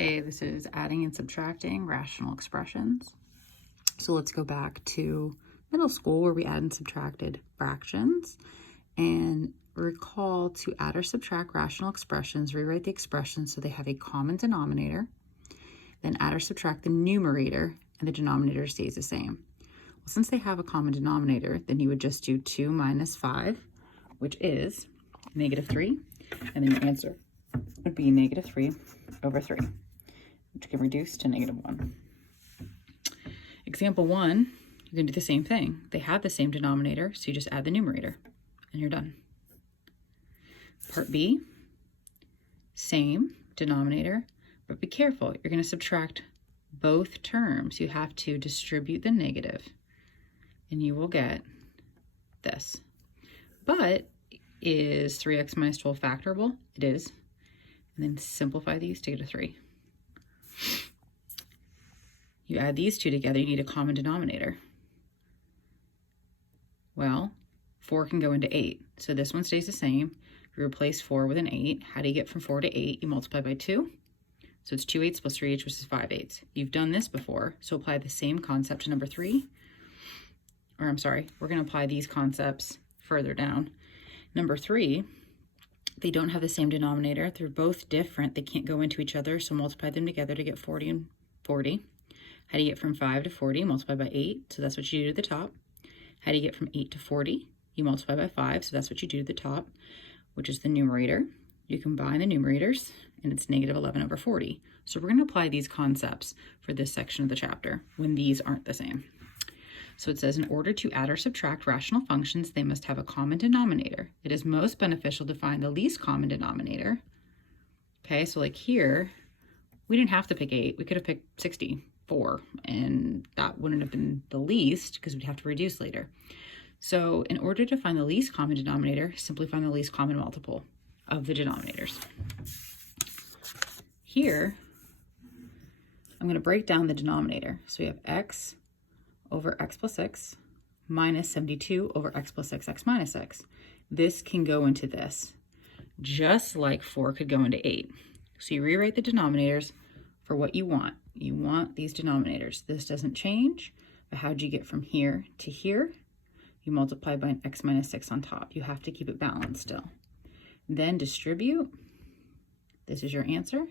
Okay, this is adding and subtracting rational expressions. So let's go back to middle school where we add and subtracted fractions. And recall, to add or subtract rational expressions, rewrite the expressions so they have a common denominator. Then add or subtract the numerator and the denominator stays the same. Well, since they have a common denominator, then you would just do 2 minus 5, which is -3. And then your answer would be -3 over 3, which can reduce to -1. Example 1, you're going to do the same thing. They have the same denominator, so you just add the numerator, and you're done. Part B, same denominator, but be careful. You're going to subtract both terms. You have to distribute the negative, and you will get this. But is 3x minus 12 factorable? It is. And then simplify these to get a 3. You add these two together, you need a common denominator. Well, 4 can go into 8. So this one stays the same. You replace 4 with an 8. How do you get from 4 to 8? You multiply by 2. So it's 2 8s plus 3 8s, which is 5 8s. You've done this before, so apply the same concept to number 3. Or I'm sorry, we're going to apply these concepts further down. Number 3, they don't have the same denominator. They're both different. They can't go into each other, so multiply them together to get 40 and 40. How do you get from 5 to 40? Multiply by 8, so that's what you do to the top. How do you get from 8 to 40? You multiply by 5, so that's what you do to the top, which is the numerator. You combine the numerators, and it's -11 over 40. So we're going to apply these concepts for this section of the chapter when these aren't the same. So it says, in order to add or subtract rational functions, they must have a common denominator. It is most beneficial to find the least common denominator. Okay, so like here, we didn't have to pick 8. We could have picked 64, and that wouldn't have been the least because we'd have to reduce later. So in order to find the least common denominator, simply find the least common multiple of the denominators. Here, I'm going to break down the denominator. So we have x over x plus 6 minus 72 over x plus 6, x minus 6. This can go into this, just like 4 could go into 8. So you rewrite the denominators for what you want. You want these denominators. This doesn't change, but how'd you get from here to here? You multiply by an x minus 6 on top. You have to keep it balanced still. Then distribute. This is your answer.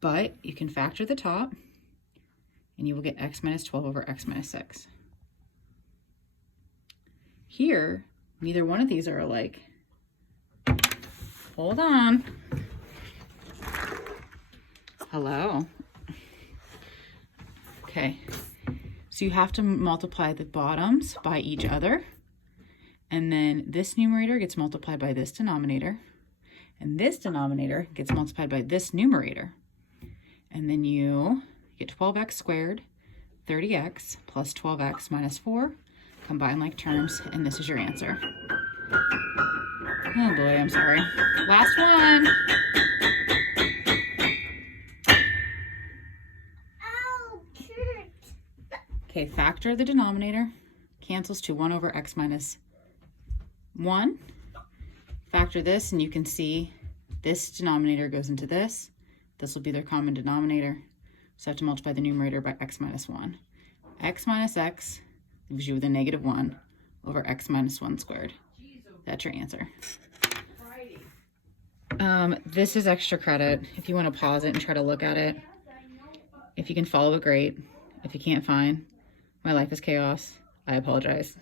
But you can factor the top, and you will get x minus 12 over x minus 6. Here, neither one of these are alike. Hold on. Hello. Okay, so you have to multiply the bottoms by each other, and then this numerator gets multiplied by this denominator, and this denominator gets multiplied by this numerator, and then you get 12x squared, 30x plus 12x minus 4, combine like terms, and this is your answer. Oh boy, I'm sorry. Last one. Okay, factor the denominator, cancels to 1 over x minus 1. Factor this, and you can see this denominator goes into this. This will be their common denominator. So I have to multiply the numerator by x minus 1. X minus x leaves you with a -1 over x minus 1 squared. That's your answer. This is extra credit. If you want to pause it and try to look at it. If you can follow it, great. If you can't, fine. My life is chaos. I apologize.